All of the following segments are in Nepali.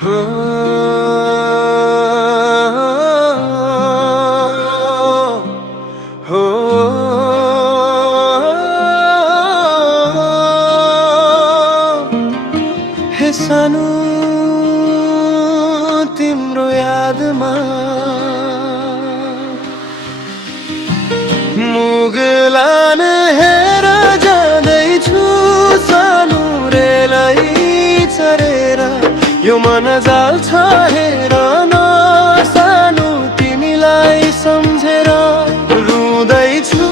हो हो हे सानो तिम्रो यादमा मुगलान हेर जाँदैछु सानो रेलै चरेर यो मन जाल्छ हेर न सानो तिमीलाई सम्झेर रुँदैछु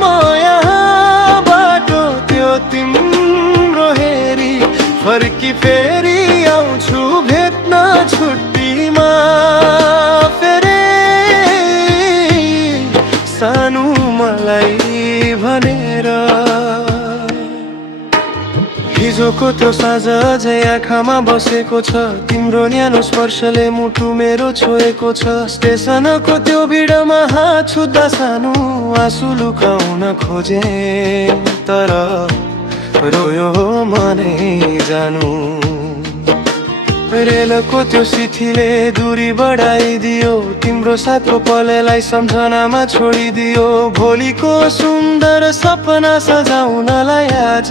म यहाँ बाटो त्यो तिम्रो हेरी फर्की फेरि आउँछु भेट्न छुट्टीमा फेरि सानो मलाई भनेर हिजोको त्यो साँझ अझै आँखामा बसेको छ तिम्रो न्यानो स्पर्शले मुटु मेरो छोएको छ स्टेसनको त्यो भिडमा हात छुट्दा सानो आँसु लुकाउन खोजे तर रोयो मनै जानु रेलको त्यो सिथीले दूरी बढाइदियो तिम्रो साथको पललाई सम्झनामा छोडिदियो भोलिको सुन्दर सपना सजाउनलाई आज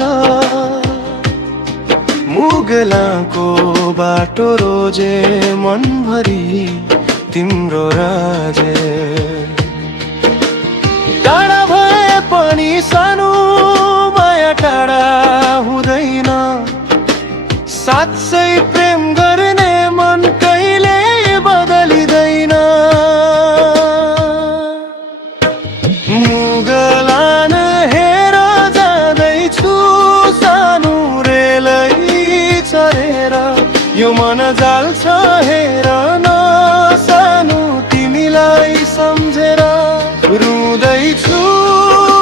मुगलाको बाटो रोजे मनभरि तिम्रो राजे टाढा भए पनि सानो माया टाढा हुँदैन साँच्चै प्रेम गर्ने मन कहिले बदलिँदैन मुगलान हेर जाँदैछु सानो रेलै चरेर यो मन जाल्छ हेर न सानो तिमीलाई सम्झेर रुँदैछु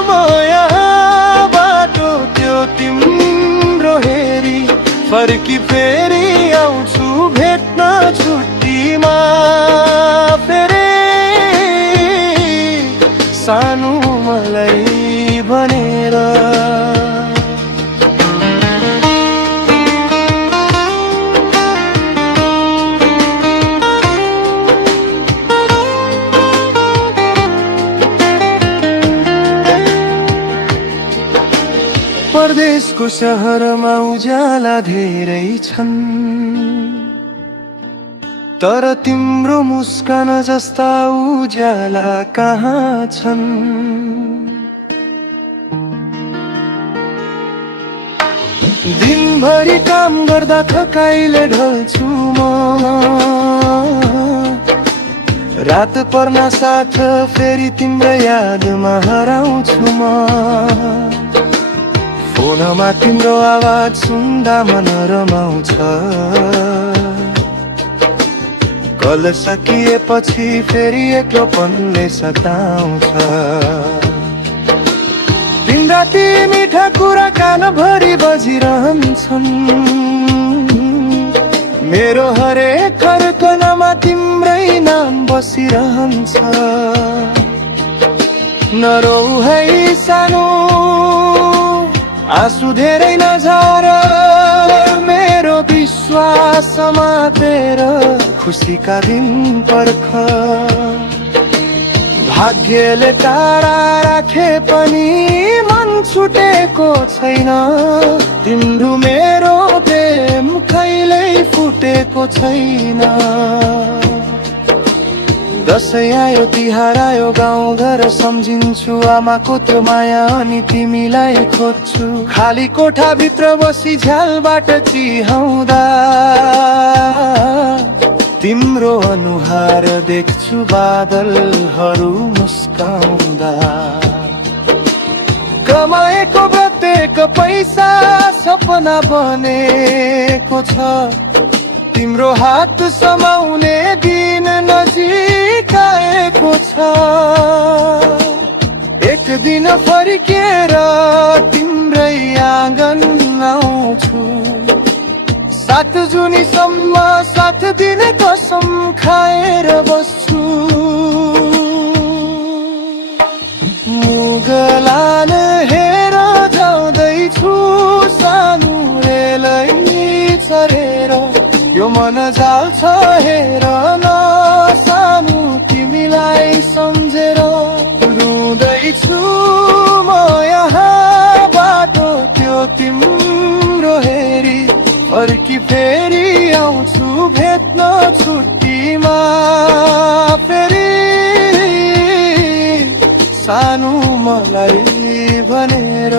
म यहाँ बाटो त्यो तिम्रो हेरी फर्की फेरि आउँछु भेट्न छुट्टीमा फेरि सानो मलाई भनेर परदेशको शहरमा उज्याला धेरै छन् तर तिम्रो मुस्कान जस्ता उज्याला कहाँ छन् दिनभरि काम गर्दा थकाइले ढल्छु म रात पर्न साथ फेरि तिम्रो यादमा हराउँछु म फोनमा तिम्रो आवाज सुन्दा मन रमाउँछ कल सकिएपछि फेरि एक्लोपनले सताउँछ दिनराति मिठा कुरा कानभरि बजिरहन्छन् मेरो हरेक खर्कनमा तिम्रै नाम बसिरहन्छ नरौ है सानो आँसु धेरै नझार मेरो विश्वासमा तेरो खुसीका दिन पर्ख भाग्यले टाढा राखे पनि मन छुटेको छैन तिम्रो मेरो प्रेम कहिल्यै फुटेको छैन दसैँ आयो तिहार आयो गाउँघर सम्झिन्छु आमाको त्यो माया अनि तिमीलाई खोज्छु खाली कोठाभित्र बसी झ्यालबाट चिहाउँदा तिम्रो अनुहार देख्छु बादलहरू मुस्काउँदा कमाएको प्रत्येक पैसा सपना बनेको छ तिम्रो हात समाउने दिन नजिक आएको छ एक दिन फर्केर तिम्रै आँगन आउँछु 7 जुनीसम्म साथ दिने कसम खाएर बस्छु मुगलान हेर जाँदैछु सानो रेलै चरेर यो मन जाल्छ हेर न सानो तिमीलाई सम्झेर रुँदैछु म यहाँ बाटो त्यो तिम्रो हेरी फर्की फेरि आउँछु भेट्न छुट्टीमा फेरि सानो मलाई भनेर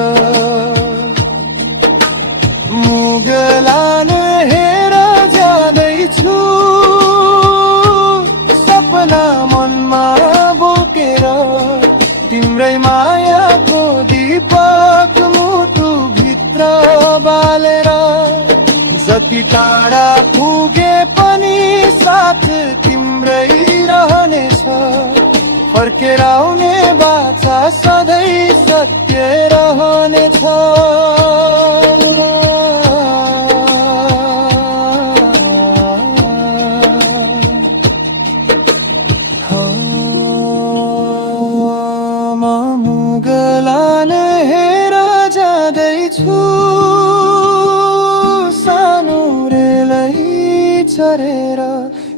मुगलान हेर जाँदैछु सपना मनमा बोकेर तिम्रै मायाको दीपक मुटु भित्र बालेर जति टाढा पुगे पनि साथ तिम्रै रहनेछ फर्केर आउने बाचा सधैँ सत्य रहनेछ मुगलान हेर जाँदैछु सानो रेलै चढेर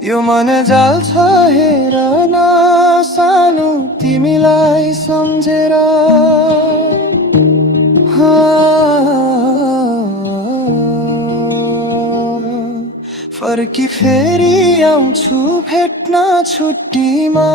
यो मन जाल्छ हेर न सानो तिमीलाई सम्झेर फर्की फेरि आउँछु भेट्न छुट्टीमा